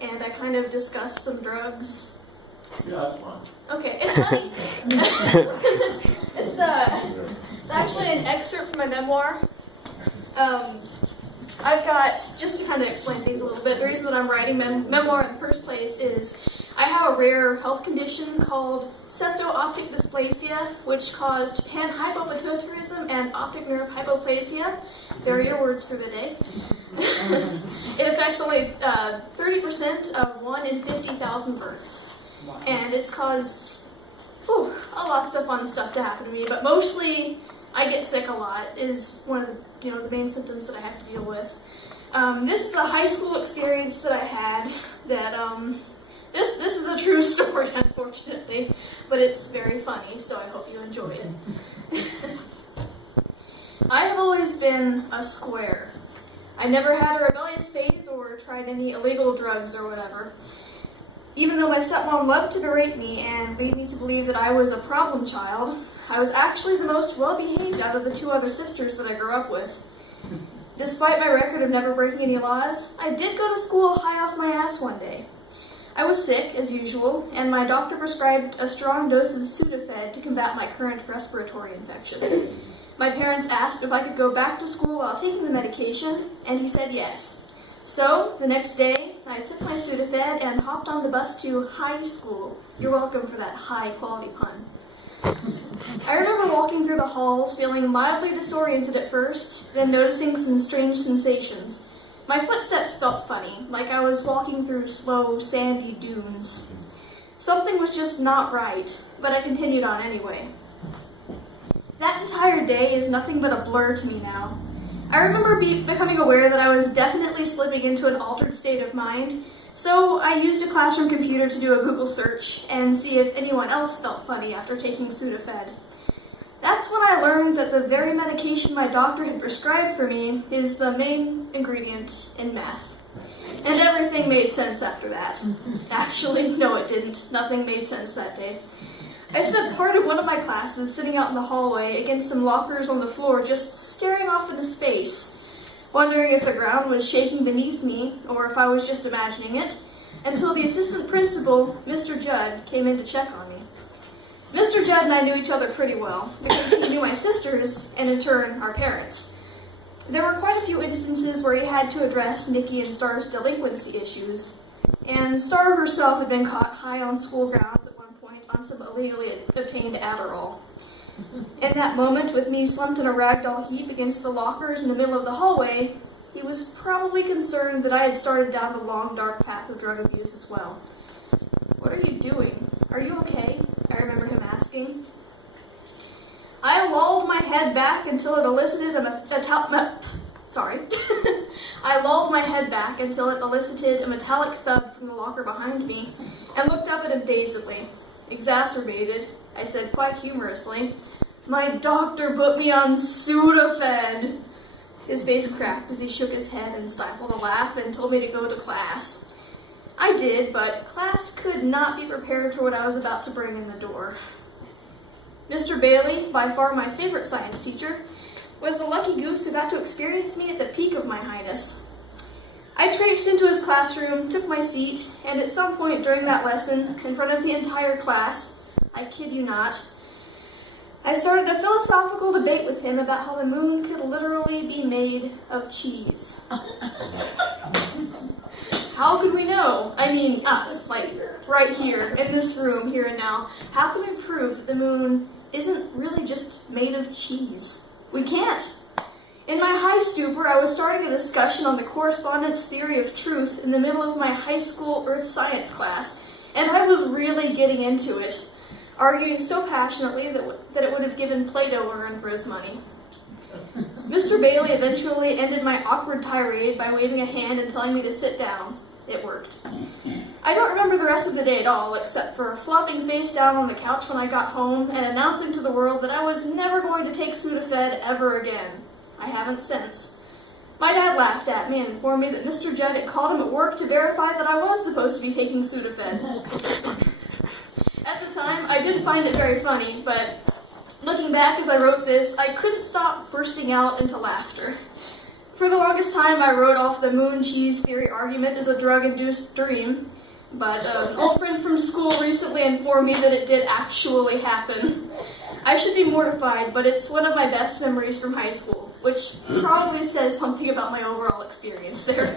and I kind of discussed some drugs. Yeah, that's fine. Okay, it's funny. It's actually an excerpt from my memoir. I've got, just to kind of explain things a little bit, the reason that I'm writing memoir in the first place is I have a rare health condition called septo-optic dysplasia, which caused panhypopituitarism and optic nerve hypoplasia. There are your words for the day. It affects only 30% of 1 in 50,000 births. And it's caused a lots of fun stuff to happen to me, but mostly I get sick a lot is one of the main symptoms that I have to deal with. This is a high school experience that I had that this is a true story, unfortunately, but it's very funny, so I hope you enjoy it. I have always been a square. I never had a rebellious phase or tried any illegal drugs or whatever. Even though my stepmom loved to berate me and lead me to believe that I was a problem child, I was actually the most well-behaved out of the 2 other sisters that I grew up with. Despite my record of never breaking any laws, I did go to school high off my ass one day. I was sick, as usual, and my doctor prescribed a strong dose of Sudafed to combat my current respiratory infection. My parents asked if I could go back to school while taking the medication, and he said yes. So, the next day, I took my Sudafed and hopped on the bus to high school. You're welcome for that high-quality pun. I remember walking through the halls, feeling mildly disoriented at first, then noticing some strange sensations. My footsteps felt funny, like I was walking through slow, sandy dunes. Something was just not right, but I continued on anyway. That entire day is nothing but a blur to me now. I remember becoming aware that I was definitely slipping into an altered state of mind, so I used a classroom computer to do a Google search and see if anyone else felt funny after taking Sudafed. That's when I learned that the very medication my doctor had prescribed for me is the main ingredient in meth. And everything made sense after that. Actually, no it didn't. Nothing made sense that day. I spent part of one of my classes sitting out in the hallway against some lockers on the floor, just staring off into space, wondering if the ground was shaking beneath me or if I was just imagining it, until the assistant principal, Mr. Judd, came in to check on me. Mr. Judd and I knew each other pretty well, because he knew my sisters, and in turn, our parents. There were quite a few instances where he had to address Nikki and Star's delinquency issues, and Star herself had been caught high on school grounds at one point on some illegally obtained Adderall. In that moment, with me slumped in a ragdoll heap against the lockers in the middle of the hallway, he was probably concerned that I had started down the long, dark path of drug abuse as well. "What are you doing? Are you okay?" I remember him asking. I lulled my head back until it elicited a metallic thud from the locker behind me, and looked up at him dazedly. "Exacerbated," I said quite humorously. "My doctor put me on Sudafed." His face cracked as he shook his head and stifled a laugh and told me to go to class. I did, but class could not be prepared for what I was about to bring in the door. Mr. Bailey, by far my favorite science teacher, was the lucky goose who got to experience me at the peak of my highness. I traipsed into his classroom, took my seat, and at some point during that lesson, in front of the entire class, I kid you not, I started a philosophical debate with him about how the moon could literally be made of cheese. How could we know? I mean, us, like right here, in this room, here and now. How can we prove that the moon isn't really just made of cheese? We can't. In my high stupor, I was starting a discussion on the correspondence theory of truth in the middle of my high school earth science class, and I was really getting into it, arguing so passionately that it would have given Plato a run for his money. Mr. Bailey eventually ended my awkward tirade by waving a hand and telling me to sit down. It worked. I don't remember the rest of the day at all, except for flopping face down on the couch when I got home and announcing to the world that I was never going to take Sudafed ever again. I haven't since. My dad laughed at me and informed me that Mr. Judd had called him at work to verify that I was supposed to be taking Sudafed. At the time, I didn't find it very funny, but looking back as I wrote this, I couldn't stop bursting out into laughter. For the longest time, I wrote off the moon cheese theory argument as a drug-induced dream, but an old friend from school recently informed me that it did actually happen. I should be mortified, but it's one of my best memories from high school, which probably says something about my overall experience there.